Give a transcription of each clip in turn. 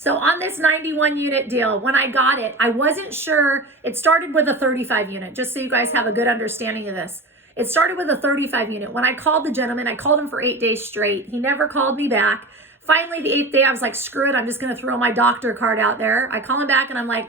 So on this 91 unit deal, when I got it, I wasn't sure. It started with a 35 unit, just so you guys have a good understanding of this. It started with a 35 unit. When I called the gentleman, I called him for 8 days straight. He never called me back. Finally, the 8th day, I was like, screw it. I'm just going to throw my doctor card out there. I call him back and I'm like,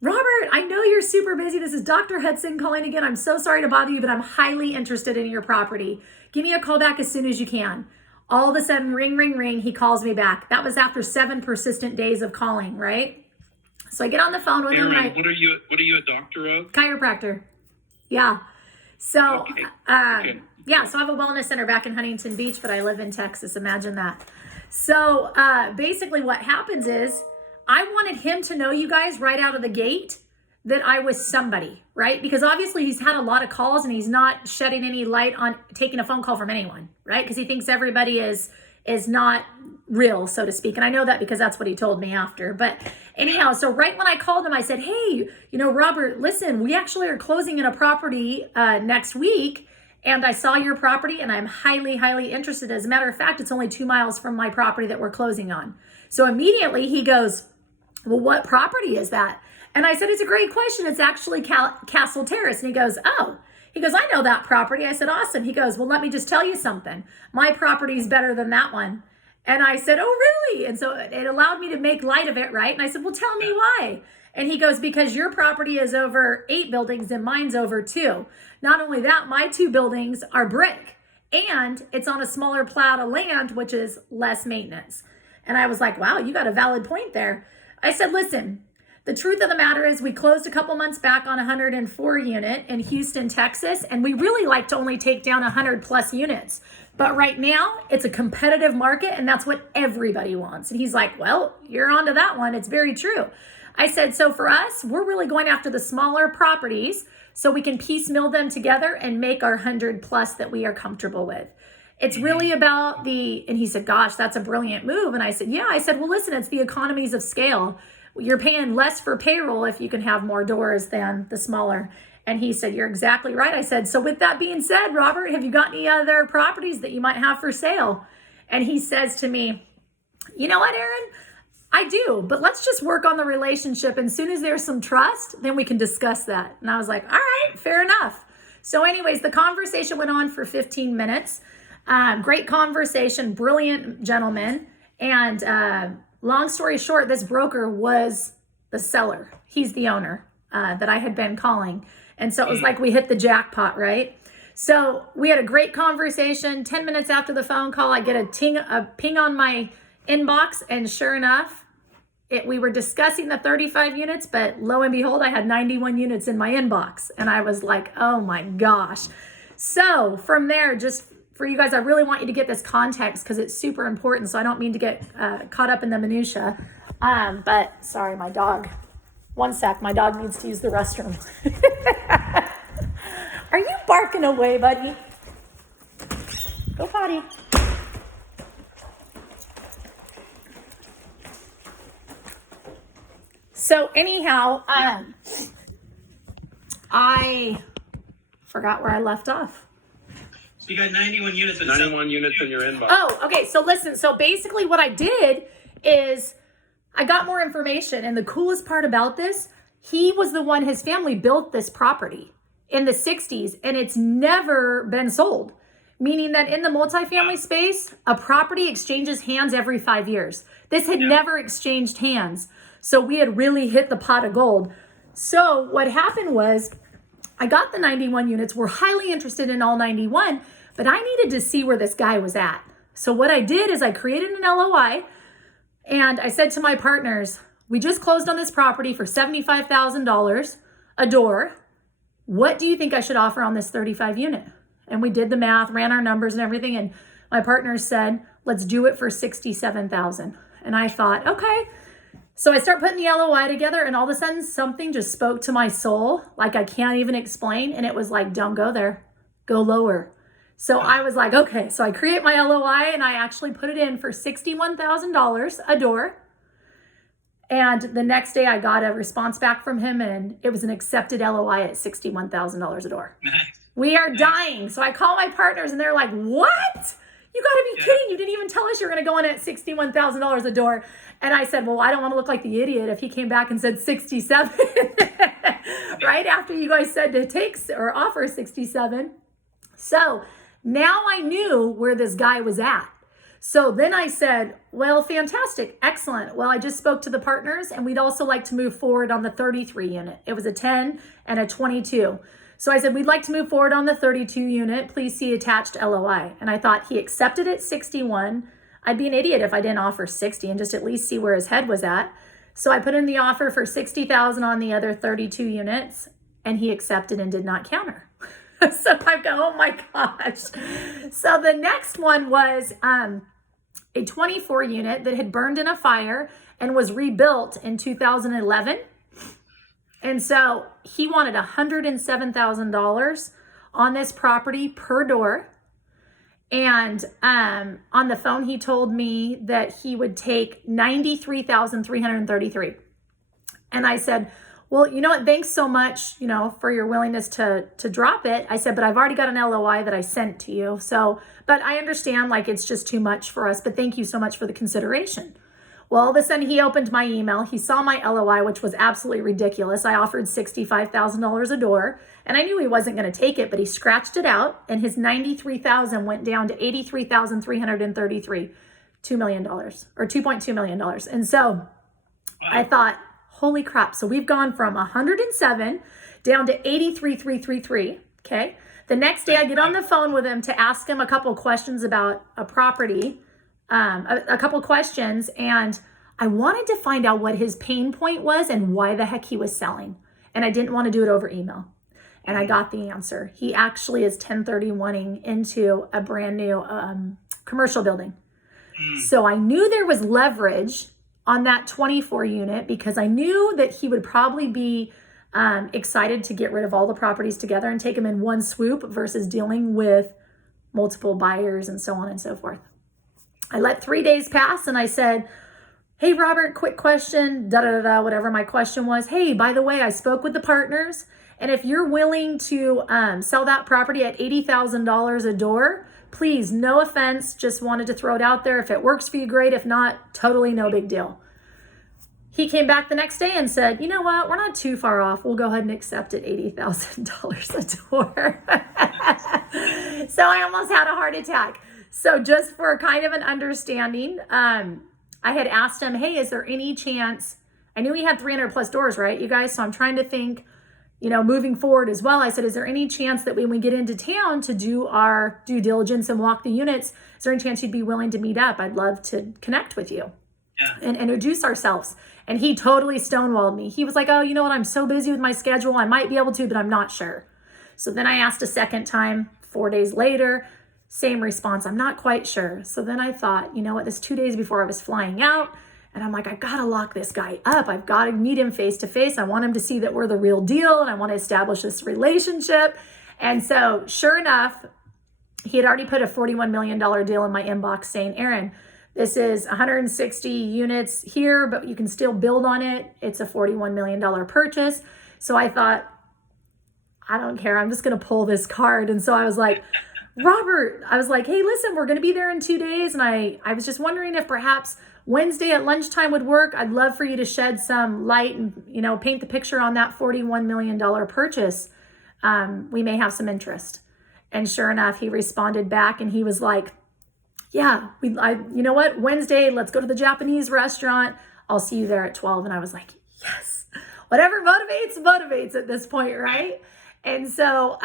Robert, I know you're super busy. This is Dr. Hudson calling again. I'm so sorry to bother you, but I'm highly interested in your property. Give me a call back as soon as you can. All of a sudden, ring, ring, ring, he calls me back. That was after 7 persistent days of calling, right? So I get on the phone with him. Aaron, what are you a doctor of? Chiropractor. Yeah. So, Okay. yeah, so I have a wellness center back in Huntington Beach, but I live in Texas. Imagine that. So basically what happens is I wanted him to know, you guys, right out of the gate that I was somebody, right? Because obviously he's had a lot of calls and he's not shedding any light on taking a phone call from anyone, right? Because he thinks everybody is not real, so to speak. And I know that because that's what he told me after. But anyhow, so right when I called him, I said, hey, Robert, listen, we actually are closing in a property next week. And I saw your property and I'm highly, highly interested. As a matter of fact, it's only 2 miles from my property that we're closing on. So immediately he goes, well, what property is that? And I said, it's a great question. It's actually Castle Terrace. And he goes, oh. He goes, I know that property. I said, awesome. He goes, well, let me just tell you something. My property is better than that one. And I said, oh, really? And so it allowed me to make light of it, right? And I said, well, tell me why. And he goes, because your property is over 8 buildings and mine's over 2. Not only that, my 2 buildings are brick. And it's on a smaller plot of land, which is less maintenance. And I was like, wow, you got a valid point there. I said, listen, the truth of the matter is we closed a couple months back on 104 unit in Houston, Texas, and we really like to only take down 100 plus units. But right now it's a competitive market and that's what everybody wants. And he's like, well, you're onto that one. It's very true. I said, so for us, we're really going after the smaller properties so we can piecemeal them together and make our 100 plus that we are comfortable with. It's really about and he said, gosh, that's a brilliant move. And I said, yeah. I said, well, listen, it's the economies of scale. You're paying less for payroll if you can have more doors than the smaller. And he said, you're exactly right. I said, so with that being said, Robert, have you got any other properties that you might have for sale? And he says to me, you know what, Aaron? I do, but let's just work on the relationship. And as soon as there's some trust, then we can discuss that. And I was like, all right, fair enough. So anyways, the conversation went on for 15 minutes. Great conversation, brilliant gentleman. And long story short, this broker was the seller. He's the owner that I had been calling. And so it was like we hit the jackpot, right? So we had a great conversation. 10 minutes after the phone call, I get a ping on my inbox. And sure enough, we were discussing the 35 units, but lo and behold, I had 91 units in my inbox. And I was like, oh my gosh. So from there, just for you guys, I really want you to get this context because it's super important. So I don't mean to get caught up in the minutia. But sorry, my dog. One sec, my dog needs to use the restroom. Are you barking away, buddy? Go potty. So anyhow, I forgot where I left off. So you got 91 units. 91 units in your inbox. Oh, okay. So listen. So basically what I did is I got more information. And the coolest part about this, he was the one, his family built this property in the 60s and it's never been sold. Meaning that in the multifamily space, a property exchanges hands every 5 years. This had never exchanged hands. So we had really hit the pot of gold. So what happened was I got the 91 units. We're highly interested in all 91, but I needed to see where this guy was at. So what I did is I created an LOI and I said to my partners, we just closed on this property for $75,000 a door. What do you think I should offer on this 35 unit? And we did the math, ran our numbers and everything. And my partners said, let's do it for $67,000. And I thought, okay. So I start putting the LOI together and all of a sudden something just spoke to my soul like I can't even explain. And it was like, don't go there, go lower. So I was like, okay. So I create my LOI and I actually put it in for $61,000 a door. And the next day I got a response back from him and it was an accepted LOI at $61,000 a door. Nice. We are dying. So I call my partners and they're like, what? You got to be kidding. You didn't even tell us you were going to go in at $61,000 a door. And I said, well, I don't want to look like the idiot if he came back and said 67 right after you guys said to take or offer 67. So now I knew where this guy was at. So then I said, well, fantastic. Excellent. Well, I just spoke to the partners and we'd also like to move forward on the 33 unit. It was a 10 and a 22. So I said, we'd like to move forward on the 32 unit. Please see attached LOI. And I thought he accepted at 61. I'd be an idiot if I didn't offer 60 and just at least see where his head was at. So I put in the offer for 60,000 on the other 32 units and he accepted and did not counter. So I go, oh my gosh. So the next one was a 24 unit that had burned in a fire and was rebuilt in 2011. And so he wanted $107,000 on this property per door. And on the phone, he told me that he would take $93,333. And I said, well, you know what? Thanks so much, for your willingness to drop it. I said, but I've already got an LOI that I sent to you. So, but I understand like it's just too much for us, but thank you so much for the consideration. Well, all of a sudden he opened my email. He saw my LOI, which was absolutely ridiculous. I offered $65,000 a door and I knew he wasn't going to take it, but he scratched it out and his $93,000 went down to $83,333, $2 million or $2.2 million. And so I thought, holy crap. So we've gone from 107 down to 83,333. Okay. The next day I get on the phone with him to ask him a couple questions about a property, a couple questions. And I wanted to find out what his pain point was and why the heck he was selling. And I didn't want to do it over email. And I got the answer. He actually is 1031ing into a brand new commercial building. So I knew there was leverage on that 24 unit because I knew that he would probably be excited to get rid of all the properties together and take them in one swoop versus dealing with multiple buyers and so on and so forth. I let 3 days pass and I said, hey, Robert, quick question, whatever my question was. Hey, by the way, I spoke with the partners. And if you're willing to sell that property at $80,000 a door, please, no offense, just wanted to throw it out there. If it works for you, great. If not, totally no big deal. He came back the next day and said, you know what? We're not too far off. We'll go ahead and accept it $80,000 a door. So I almost had a heart attack. So just for kind of an understanding, I had asked him, hey, is there any chance? I knew he had 300 plus doors, right, you guys? So I'm trying to think, moving forward as well. I said, is there any chance that when we get into town to do our due diligence and walk the units, is there any chance you'd be willing to meet up? I'd love to connect with you and introduce ourselves. And he totally stonewalled me. He was like, oh, you know what? I'm so busy with my schedule. I might be able to, but I'm not sure. So then I asked a second time, 4 days later, same response. I'm not quite sure. So then I thought, you know what? This 2 days before I was flying out, and I'm like, I got to lock this guy up. I've got to meet him face to face. I want him to see that we're the real deal and I want to establish this relationship. And so sure enough, he had already put a $41 million deal in my inbox saying, Erin, this is 160 units here, but you can still build on it. It's a $41 million purchase. So I thought, I don't care. I'm just going to pull this card. And so I was like, Robert, I was like, hey, listen, we're going to be there in 2 days. And I was just wondering if perhaps Wednesday at lunchtime would work. I'd love for you to shed some light and, paint the picture on that $41 million purchase. We may have some interest. And sure enough, he responded back and he was like, yeah, you know what? Wednesday, let's go to the Japanese restaurant. I'll see you there at 12. And I was like, yes, whatever motivates at this point, right? And so,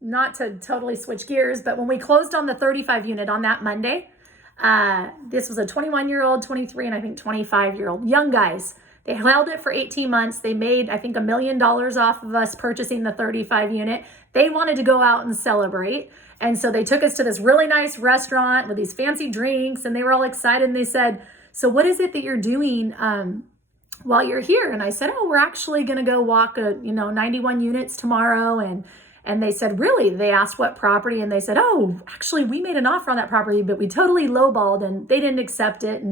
not to totally switch gears, but when we closed on the 35 unit on that Monday, this was a 21-year-old, 23, and I think 25-year-old young guys. They held it for 18 months. They made, I think, $1 million off of us purchasing the 35 unit. They wanted to go out and celebrate. And so they took us to this really nice restaurant with these fancy drinks and they were all excited. And they said, so what is it that you're doing while you're here? And I said, oh, we're actually going to go walk 91 units tomorrow. And they said, really? They asked what property. And they said, oh, actually, we made an offer on that property, but we totally lowballed and they didn't accept it.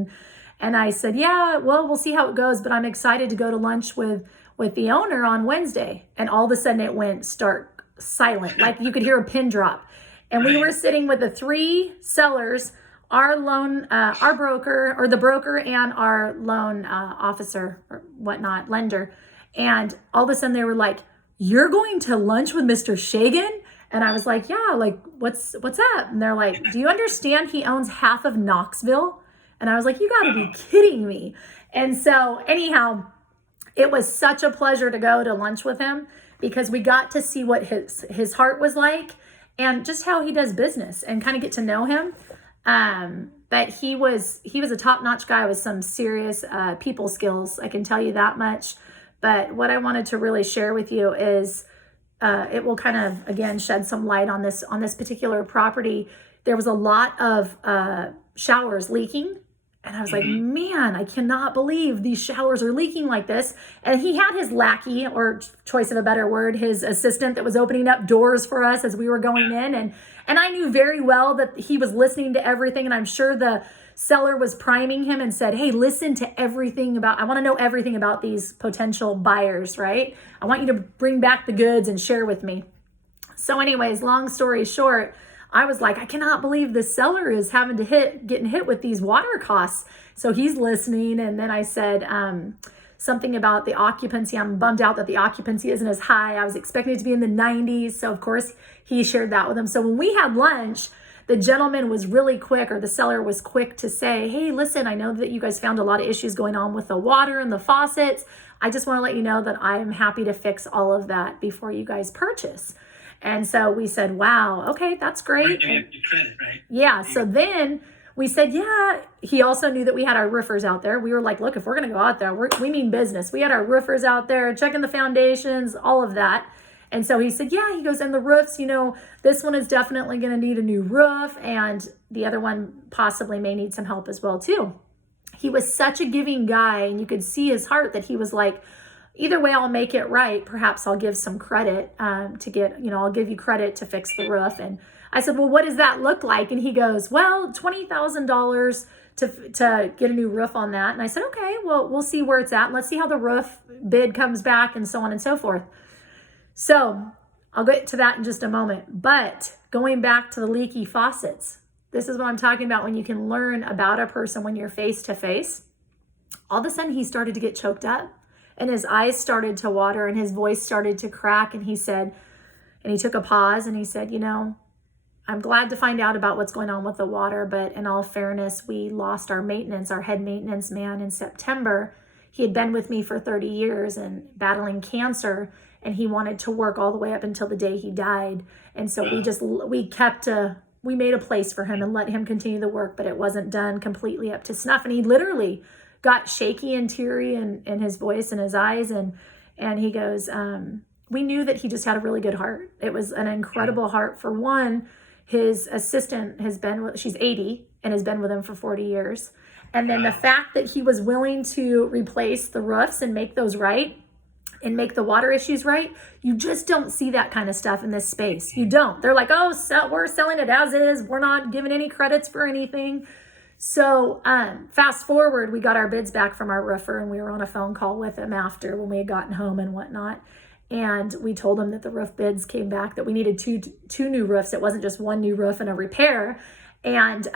And I said, yeah, well, we'll see how it goes. But I'm excited to go to lunch with the owner on Wednesday. And all of a sudden it went stark silent. Like you could hear a pin drop. And we were sitting with the 3 sellers, our loan, our broker, or the broker, and our loan officer or whatnot, lender. And all of a sudden they were like, "You're going to lunch with Mr. Shagan?" And I was like, "Yeah, like what's up?" And they're like, "Do you understand he owns half of Knoxville?" And I was like, "You gotta be kidding me." And so anyhow, it was such a pleasure to go to lunch with him because we got to see what his heart was like and just how he does business and kind of get to know him. But he was a top-notch guy with some serious people skills. I can tell you that much. But what I wanted to really share with you is it will kind of, again, shed some light on this particular property. There was a lot of showers leaking. And I was like, man, I cannot believe these showers are leaking like this. And he had his lackey, or choice of a better word, his assistant that was opening up doors for us as we were going in. And I knew very well that he was listening to everything. And I'm sure the seller was priming him and said, "Hey, listen to everything I want to know everything about these potential buyers, right? I want you to bring back the goods and share with me." So anyways, long story short, I was like, I cannot believe the seller is getting hit with these water costs. So he's listening. And then I said something about the occupancy. I'm bummed out that the occupancy isn't as high. I was expecting it to be in the 90s. So of course he shared that with him. So when we had lunch, the gentleman was really quick, or the seller was quick to say, "Hey, listen, I know that you guys found a lot of issues going on with the water and the faucets. I just want to let you know that I am happy to fix all of that before you guys purchase." And so we said, "Wow, okay, that's great." Credit, right? Yeah. So then we said, yeah, he also knew that we had our roofers out there. We were like, look, if we're going to go out there, we mean business. We had our roofers out there checking the foundations, all of that. And so he said, yeah, he goes, "And the roofs, this one is definitely going to need a new roof. And the other one possibly may need some help as well too." He was such a giving guy, and you could see his heart that he was like, either way, I'll make it right. Perhaps I'll give some credit I'll give you credit to fix the roof. And I said, "Well, what does that look like?" And he goes, "Well, $20,000 to get a new roof on that." And I said, "Okay, well, we'll see where it's at. And let's see how the roof bid comes back and so on and so forth." So I'll get to that in just a moment. But going back to the leaky faucets, this is what I'm talking about when you can learn about a person when you're face to face. All of a sudden, he started to get choked up. And his eyes started to water and his voice started to crack. And he said, and he took a pause and he said, "I'm glad to find out about what's going on with the water. But in all fairness, we lost our head maintenance man in September. He had been with me for 30 years and battling cancer. And he wanted to work all the way up until the day he died. And so we made a place for him and let him continue the work, but it wasn't done completely up to snuff." And he literally got shaky and teary in his voice and his eyes. And he goes, "We knew that he just had a really good heart. It was an incredible heart. For one, his assistant she's 80 and has been with him for 40 years. And then the fact that he was willing to replace the roofs and make those right and make the water issues right, you just don't see that kind of stuff in this space. You don't. They're like, "Oh, we're selling it as is. We're not giving any credits for anything." So fast forward, we got our bids back from our roofer and we were on a phone call with him after when we had gotten home and whatnot. And we told him that the roof bids came back, that we needed two new roofs. It wasn't just one new roof and a repair. And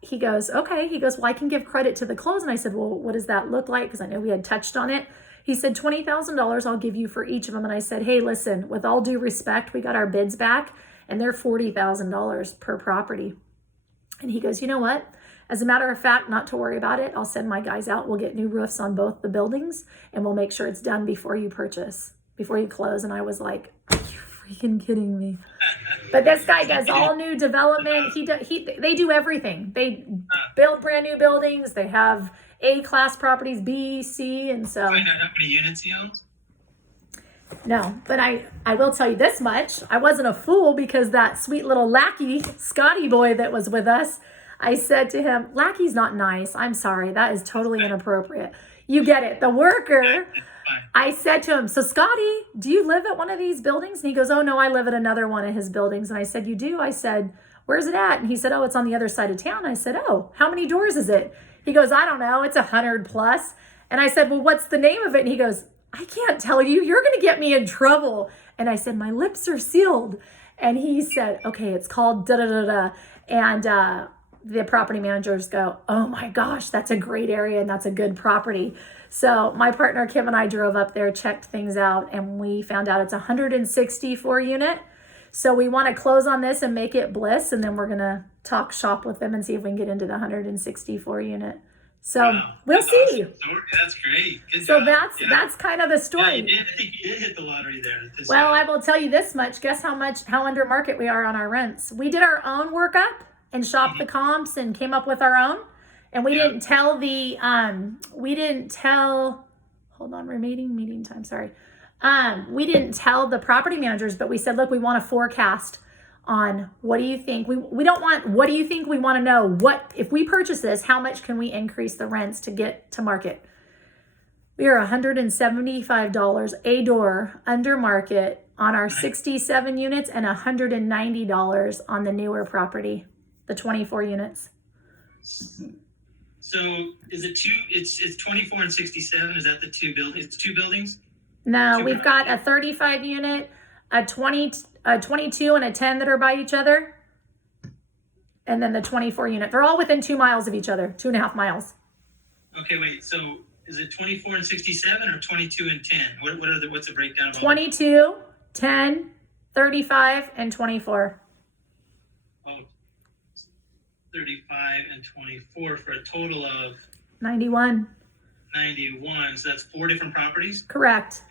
he goes, "Okay." He goes, "Well, I can give credit to the close." And I said, "Well, what does that look like?" Because I know we had touched on it. He said, $20,000 I'll give you for each of them. And I said, "Hey, listen, with all due respect, we got our bids back and they're $40,000 per property." And he goes, "You know what? As a matter of fact, not to worry about it. I'll send my guys out. We'll get new roofs on both the buildings and we'll make sure it's done before you close." And I was like, "Are you freaking kidding me?" But this guy does all new development. They do everything. They build brand new buildings. They have A-class properties, B, C, and so. Find out how many units he owns? No, but I will tell you this much. I wasn't a fool, because that sweet little lackey, Scotty boy that was with us, I said to him, "Lackey's not nice. I'm sorry. That is totally inappropriate." You get it. The worker. I said to him, "So Scotty, do you live at one of these buildings?" And he goes, "Oh no, I live at another one of his buildings." And I said, "You do?" I said, "Where's it at?" And he said, "Oh, it's on the other side of town." I said, "Oh, how many doors is it?" He goes, "I don't know. It's 100 plus." And I said, "Well, what's the name of it?" And he goes, "I can't tell you. You're going to get me in trouble." And I said, "My lips are sealed." And he said, okay, it's called da da da da. And the property managers go, oh my gosh, that's a great area and that's a good property. So my partner Kim and I drove up there, checked things out, and we found out it's 164 unit. So we want to close on this and make it Bliss, and then we're going to talk shop with them and see if we can get into the 164 unit. So we'll that's see. Awesome. That's great. Good So job. that's kind of the story. Yeah, I think you did hit the lottery there. Well, I will tell you this much. Guess how under market we are on our rents. We did our own workup and shopped the comps and came up with our own. And we didn't tell hold on, remaining meeting time, sorry. We didn't tell the property managers, but we said, look, we want a forecast on what do you think? We don't want, what do you think? We want to know what, if we purchase this, how much can we increase the rents to get to market? We are $175 a door under market on our 67 units and $190 on the newer property, the 24 units. So is it two? It's 24 and 67. Is that the two buildings? It's two buildings. No, we've got a 35 unit, a 22 and a 10 that are by each other. And then the 24 unit. They're all within 2 miles of each other, 2.5 miles. Okay, wait. So is it 24 and 67 or 22 and 10? What's the breakdown of 22, 10, 35, and 24. Oh, 35 and 24 for a total of 91. 91. So that's 4 different properties? Correct.